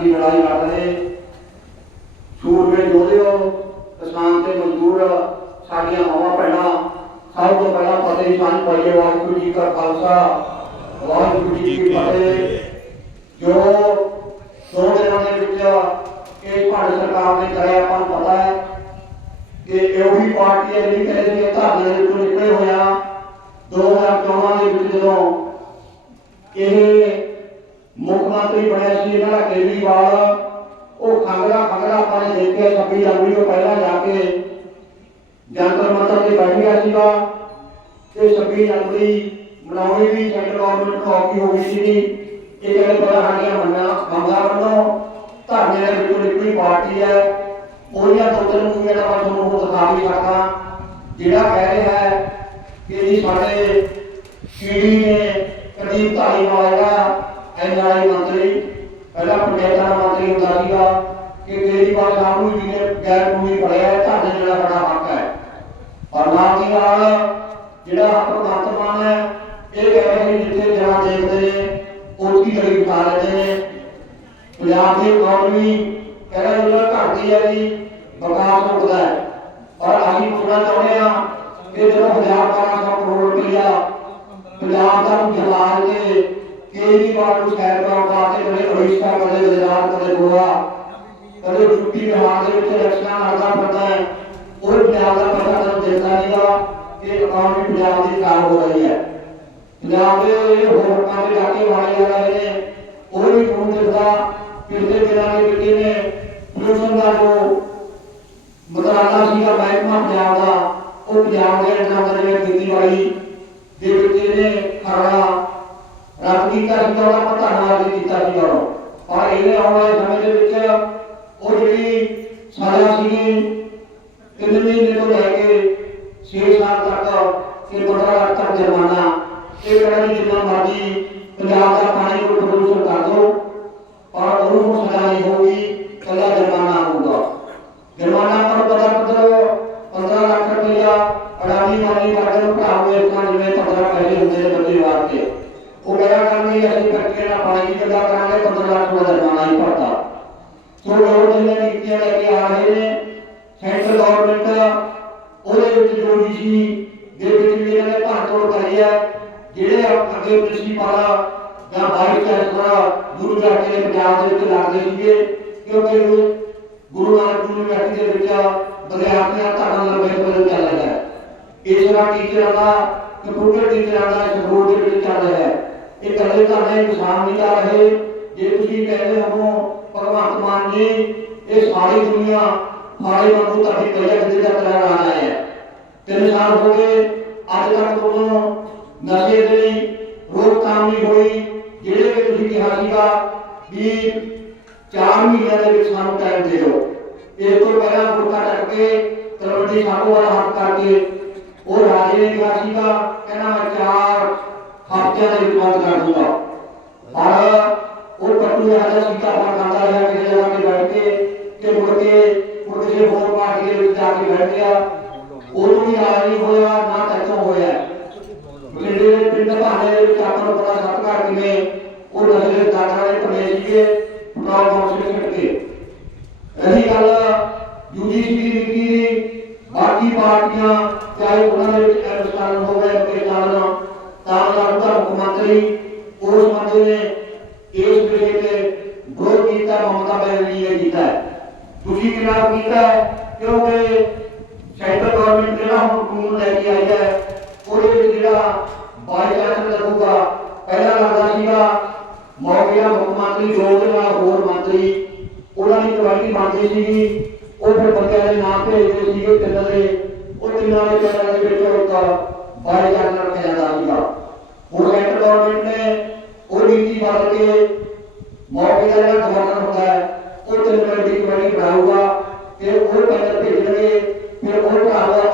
ਦੀ ਲੜਾਈ ਲੜਦੇ ਸੂਰਮੇ ਜੋਧਿਓ ਕਿਸਾਨ ਤੇ ਮਜ਼ਦੂਰ, ਸਾਡੀਆਂ ਮਾਵਾਂ ਭੈਣਾਂ, ਸਭ ਤੋਂ ਪਹਿਲਾਂ ਫਤਿਹ ਸ਼ਾਨ ਪਾਈਏ, ਵਾਹਿਗੁਰੂ ਜੀ ਦਾ ਖਾਲਸਾ, ਵਾਹਿਗੁਰੂ ਜੀ ਕੀ ਫਤਿਹ। ਜੋ ਦੋ ਦਿਨਾਂ ਦੇ ਵਿੱਚ ਇਹ ਭਾਰਤ ਸਰਕਾਰ ਨੇ ਕਰਿਆ, ਆਪਾਂ ਨੂੰ ਪਤਾ ਹੈ ਕਿ ਇਹੋ ਹੀ ਪਾਰਟੀ ਹੈ ਜਿਹੜੀ ਕਹਿੰਦੀ ਹੈ ਧਰਨੇ ਦੇ ਵਿੱਚੋਂ ਨਿਕਲੇ ਹੋਇਆ 2014 ਦੇ ਵਿੱਚ ਜਦੋਂ ਇਹ ਮੁੱਖ ਮੰਤਰੀ ਬਣਿਆ ਸੀ ਇਹਨਾਂ ਦਾ ਕੇਜਰੀਵਾਲ ਉਹ ਖੰਗਰਾ ਖੰਗਰਾ ਆਪਾਂ ਨੇ ਦੇਖਿਆ 26 ਜਨਵਰੀ ਤੋਂ ਪਹਿਲਾਂ ਜਾ ਕੇ ਜੰਤਰ ਮੰਤਰ ਤੇ ਬੈਠ ਗਿਆ ਸੀਗਾ। ਤੇ 26 ਜਨਵਰੀ ਮਨਾਉਣੀ ਵੀ ਸੈਂਟਰ ਗਵਰਨਮੈਂਟ ਨੂੰ ਔਖੀ ਹੋ ਗਈ ਸੀ ਇਹ ਕਹਿੰਦੇ ਬੜਾ ਸਾਡੀਆਂ ਮੰਨਾਂ ਮੰਗਾਂ ਵੱਲੋਂ ਧਰਨੇ ਦੇ ਵਿੱਚੋਂ ਨਿਕਲੀ ਪਾਰਟੀ ਹੈ, ਉਹਦੀਆਂ ਦੋ ਤਿੰਨ ਮੂਵੀਆਂ ਦਾ ਮੈਂ ਤੁਹਾਨੂੰ ਹੁਣ ਦਿਖਾ ਵੀ ਸਕਦਾ। ਜਿਹੜਾ ਕਹਿ ਰਿਹਾ ਹੈ ਕਿ ਜੀ ਸਾਡੇ ਕੀੜੀ ਨੇ ਪ੍ਰਦੀਪ ਧਾਲੀਵਾਲ ਜਿਹੜਾ ਐਨਆਰਆਈ ਮੰਤਰੀ, ਪਹਿਲਾਂ ਪੰਚਾਇਤਾਂ ਦਾ ਮੰਤਰੀ ਹੁੰਦਾ ਸੀਗਾ ਕਿ ਕੇਜਰੀਵਾਲ ਸਾਹਿਬ ਨੂੰ ਜਿਹਨੇ ਗੈਰ ਕਾਨੂੰਨੀ ਫੜਿਆ ਹੈ ਜਿਹੜਾ ਬੜਾ ਹੱਕ ਹੈ। ਔਰ ਨਾਲ ਦੀ ਨਾਲ ਜਿਹੜਾ ਭਗਵੰਤ ਮਾਨ ਹੈ ਇਹ ਕਹਿ ਰਿਹਾ ਜਿੱਥੇ ਜਹਾਂ ਦੇਖਦੇ ਨੇ, ਉੱਥੇ ਗਲੀ ਬਿਠਾ ਲੈਂਦੇ ਨੇ। ਪੰਜਾਬ ਦੀ ਇਕਨੋਮੀ ਕਹਿੰਦਾ ਜਿਹੜਾ ਘਟਦੀ ਹੈ ਜੀ ਵਿਕਾਸ ਰੁਕਦਾ ਹੈ। ਔਰ ਅਸੀਂ ਪੁੱਛਣਾ ਚਾਹੁੰਦੇ ਹਾਂ ਕਿ ਜਦੋਂ ਹਜ਼ਾਰ ਬਾਰਾਂ ਕਰੋੜ ਰੁਪਈਆ ਪੰਜਾਬ ਦਾ ਜਲਾਲ ਤੇ ਕੇਜਰੀਵਾਲ ਨੂੰ ਸ਼ਹਿਰ ਦਾ ਵਾਸਤੇ ਕਦੇ ਉੜੀਸਾ ਕਦੇ ਗੁਜਰਾਤ ਕਦੇ ਗੋਆ ਕਦੇ ਯੂਪੀ ਬਿਹਾਰ ਦੇ ਵਿੱਚ ਇਲੈਕਸ਼ਨਾਂ ਲੜਦਾ ਫਿਰਦਾ ਹੈ। ਉਹ ਪੰਜਾਬ ਦਾ ਪਤਾ ਤੁਹਾਨੂੰ ਦਿੰਦਾ ਨਹੀਂਗਾ ਕਿ ਇਕਨੋਮੀ ਪੰਜਾਬ ਦੀ ਖਰਾਬ ਹੋ ਰਹੀ ਹੈ। ਪੰਜਾਬ ਦੇ ਹੋਰ ਕੰਮ ਜਾ ਕੇ ਵਾਲੇ ਆ ਰਹੇ ਨੇ। ਉਹ ਵੀ ਤੁਹਾਨੂੰ ਦਿੰਦਾ ਪਿਛਲੇ ਦਿਨਾਂ ਦੇ ਵਿੱਚ ਨੇ ਪ੍ਰਦੂਸ਼ਣ ਦਾ ਜੋ ਮਤਲਬ ਸੀਗਾ ਮਹਿਕਮਾ ਪੰਜਾਬ ਦਾ। ਉਹ ਪੰਜਾਬ ਦੇ ਅੰਦਰ ਜਿਹੜੇ ਖੇਤੀਬਾੜੀ ਦੇ ਵਿੱਚ ਇਹਨੇ ਖਰੜਾ ਰੱਬ ਕੀਤਾ ਸੀਗਾ ਉਹਦਾ ਵੀ ਕੀਤਾ ਸੀਗਾ ਉਹਨੂੰ। ਪਰ ਇਹਨੇ ਆਉਣ ਵਾਲੇ ਸਮੇਂ ਦੇ ਵਿੱਚ ਉਹ ਜਿਹੜੀ ਸਜ਼ਾ ਸੀਗੀ ਤਿੰਨ ਮਹੀਨੇ ਤੋਂ ਲੈ ਕੇ 6 ਸਾਲ ਤੱਕ ਤੇ 15 ਲੱਖ ਤੱਕ ਜੁਰਮਾਨਾ। ਇਹ ਕਹਿੰਦਾ ਜਿੰਨਾ ਮਰਜ਼ੀ ਪੰਜਾਬ ਦਾ ਪਾਣੀ ਨੂੰ ਪ੍ਰਦੂਸ਼ਣ ਕਰ ਦੋ, ਪਰ ਉਹਨੂੰ ਸਜ਼ਾ ਨਹੀਂ ਹੋਊਗੀ ਕੱਲਾ ਜੁਰਮਾਨਾ ਹੋਊਗਾ। ਜੁਰਮਾਨਾ ਪਰ ਪਤਾ ਪੱਤਰ 15 ਲੱਖ ਰੁਪਇਆ ਅਡਾਨੀ ਮਾਨੀ ਵਰਗੇ ਨੂੰ ਭਰਾਵੇ ਇਸਕਾਂ ਜਿਵੇਂ 15 ਪੈਸੇ ਹੁੰਦੇ ਨੇ ਬੱਚੇ ਵਾਸਤੇ। ਉਹ ਕਹਿਆ ਕਰਨਗੇ ਅਸੀਂ ਕੱਟੇ ਨਾਲ ਪਾਣੀ ਦੀ ਗੱਲਾਂ ਕਰਾਂਗੇ 15 ਲੱਖ ਦਾ ਜੁਰਮਾਨਾ ਹੀ ਭਰਦਾ ਸੋ ਲੋਕ ਜਿਹੜੀਆਂ ਨੀਤੀਆਂ ਲੈ ਕੇ ਆ ਰਹੇ ਨੇ ਸੈਂਟਰ ਗਵਰਨਮੈਂਟ ਉਹਦੇ ਵਿੱਚ ਜੋ ਡੀਸੀ ਦੇ ਵਿੱਚ ਵੀ ਇਹਨਾਂ ਨੇ ਭੰਨਤੋੜ ਕਰੀ ਹੈ ਜਿਹੜੇ ਅੱਗੇ ਪ੍ਰਿੰਸੀਪਲ ਜਾਂ ਵਾਈਸ ਚਾਂਸਲਰ ਗੁਰੂ ਜਾ ਕੇ ਪੰਜਾਬ ਦੇ ਵਿੱਚ ਲੱਗਦੇ ਸੀਗੇ, ਕਿਉਂਕਿ ਉਹ ਗੁਰੂ ਨਾਨਕ ਯੂਨੀਵਰਸਿਟੀ ਦੇ ਵਿੱਚ ਵਿਦਿਆਰਥੀਆਂ ਧਰਮ ਲੰਬੇ ਬਦਲ ਚੱਲ ਰਿਹਾ। ਹੈ ਇਸ ਤਰ੍ਹਾਂ ਟੀਚਰਾਂ ਦਾ ਕੰਪਿਊਟਰ ਟੀਚਰਾਂ ਦਾ ਸਕੂਲ ਦੇ ਵਿੱਚ ਚੱਲ ਰਿਹਾ। ਹੈ ਇਹ ਇਕੱਲੇ ਤੁਹਾਡੇ ਕਿਸਾਨ ਨਹੀਂ ਕਰ ਰਹੇ ਜੇ ਤੁਸੀਂ ਕਹਿੰਦੇ ਹੋ ਭਗਵੰਤ ਮਾਨ ਜੀ ਇਹ ਸਾਰੀ ਦੁਨੀਆ ਹਾਰੇ ਵਾਂਗੂ ਤੁਹਾਡੀ ਪਹਿਲੇ ਕਿਤੇ ਤੱਕ ਰਹਿਣ ਆ ਰਿਹਾ ਹੈ ਤਿੰਨ ਸਾਲ ਹੋ ਗਏ ਅੱਜ ਤੱਕ ਤੁਹਾਨੂੰ ਨਸ਼ੇ ਦੀ ਰੋਕਥਾਮ ਨਹੀਂ ਹੋਈ ਜਿਹੜੇ ਕਿ ਤੁਸੀਂ ਕਿਹਾ ਸੀਗਾ ਵੀ ਚਾਰ ਮਹੀਨਿਆਂ ਦੇ ਵਿੱਚ ਸਾਨੂੰ ਟਾਈਮ ਦੇ ਦਿਓ ਇਸ ਤੋਂ ਪਹਿਲਾਂ ਬੁਰਕਾ ਟੱਕ ਕੇ ਤਲਵੰਡੀ ਸਾਬੋ ਵਾਲਾ ਹੱਥ ਕਰਕੇ ਉਹ ਰਾਜੇ ਨੇ ਕਿਹਾ ਸੀਗਾ ਕਹਿੰਦਾ ਮੈਂ ਚਾਰ ਹਫ਼ਤਿਆਂ ਦੇ ਵਿੱਚ ਬੰਦ ਕਰ ਦੂੰਗਾ। ਪਰ ਉਹ ਪੱਟੂ ਰਾਜਾ ਸੀਤਾ ਪਰ ਕਰਦਾ ਰਿਹਾ, ਕਿਸੇ ਜਗ੍ਹਾ ਤੇ ਬੈਠ ਕੇ ਤੇ ਮੁੜ ਕੇ ਮੁੜ ਕਿਸੇ ਹੋਰ ਪਾਰਟੀ ਦੇ ਵਿੱਚ ਜਾ ਕੇ ਬੈਠ ਗਿਆ। ਉਦੋਂ ਵੀ ਰਾਜ ਨਹੀਂ ਹੋਇਆ, ਨਾ ਤੱਕੋਂ ਹੋਇਆ। ਜਿਹੜੇ ਦੇ ਪਿੰਡ ਭਾਣੇ ਦੇ ਵਿੱਚ ਆਪਾਂ ਨੂੰ ਪਤਾ ਸਤਕਾਰ ਕਿਵੇਂ ਉਹ ਨਸਲੇ ਦਾਖਲਾ ਦੇ ਬਣੇ ਸੀਗੇ ਪ੍ਰੋਗਰਾਮ ਕੌਂਸਲ ਕਰਕੇ ਰਹੀ ਗੱਲ ਯੂਜੀਸੀ ਦੀ ਨੀਤੀ ਦੀ ਬਾਕੀ ਪਾਰਟੀਆਂ ਚਾਹੇ ਉਹਨਾਂ ਦੇ ਵਿੱਚ ਐਮਸਟਾਨ ਹੋਵੇ ਕਿ ਕਾਰਨ ਤਾਂ ਦਾ ਮੁੱਖ ਮੰਤਰੀ ਉਸ ਮੰਤਰੀ ਨੇ ਇਸ ਵਿਸ਼ੇ ਤੇ ਵਿਰੋਧ ਕੀਤਾ ਮਮਤਾ ਬੈਨਰਜੀ ਨੇ ਕੀਤਾ ਹੈ। ਤੁਸੀਂ ਕਿਹਨਾਂ ਕੀਤਾ ਹੈ? ਕਿਉਂਕਿ ਸੈਂਟਰ ਗਵਰਨਮੈਂਟ ਜਿਹੜਾ ਹੁਣ ਕਾਨੂੰਨ ਲੈ ਕੇ ਆਈ ਹੈ। ਉਹਦੇ ਵਿੱਚ ਜਿਹੜਾ ਬਾਈ ਚਾਂਸ ਲੱਗੂਗਾ, ਪਹਿਲਾਂ ਲੱਗਦਾ ਸੀਗਾ ਮੌਕੇ ਦਾ ਮੁੱਖ ਮੰਤਰੀ ਦੋ ਦੇ ਨਾਲ ਹੋਰ ਮੰਤਰੀ, ਉਹਨਾਂ ਦੀ ਕਮੇਟੀ ਬਣਦੀ ਸੀਗੀ। ਉਹ ਫਿਰ ਬੰਦਿਆਂ ਦੇ ਨਾਮ ਭੇਜਦੇ ਸੀਗੇ ਤਿੰਨ ਦੇ। ਉਹ ਤਿੰਨਾਂ ਦੇ ਚੈਨਲ ਦੇ ਵਿੱਚ ਇੱਕ ਬਾਈ ਚਾਂਸ ਰੱਖਿਆ ਜਾਂਦਾ ਸੀਗਾ। ਹੁਣ ਸੈਂਟਰ ਗਵਰਨਮੈਂਟ ਨੇ ਉਹ ਨੀਤੀ ਬਦਲ ਕੇ ਮੌਕੇ ਦਾ ਜਿਹੜਾ ਗਵਰਨਰ ਹੁੰਦਾ ਹੈ ਉਹ ਤਿੰਨ ਮੈਂਬਰੀ ਕਮੇਟੀ ਬਣਾਊਗਾ ਫਿਰ ਉਹ ਪੈਨਲ ਭੇਜਣਗੇ ਫਿਰ ਉਹ ਭਰਾਵਾ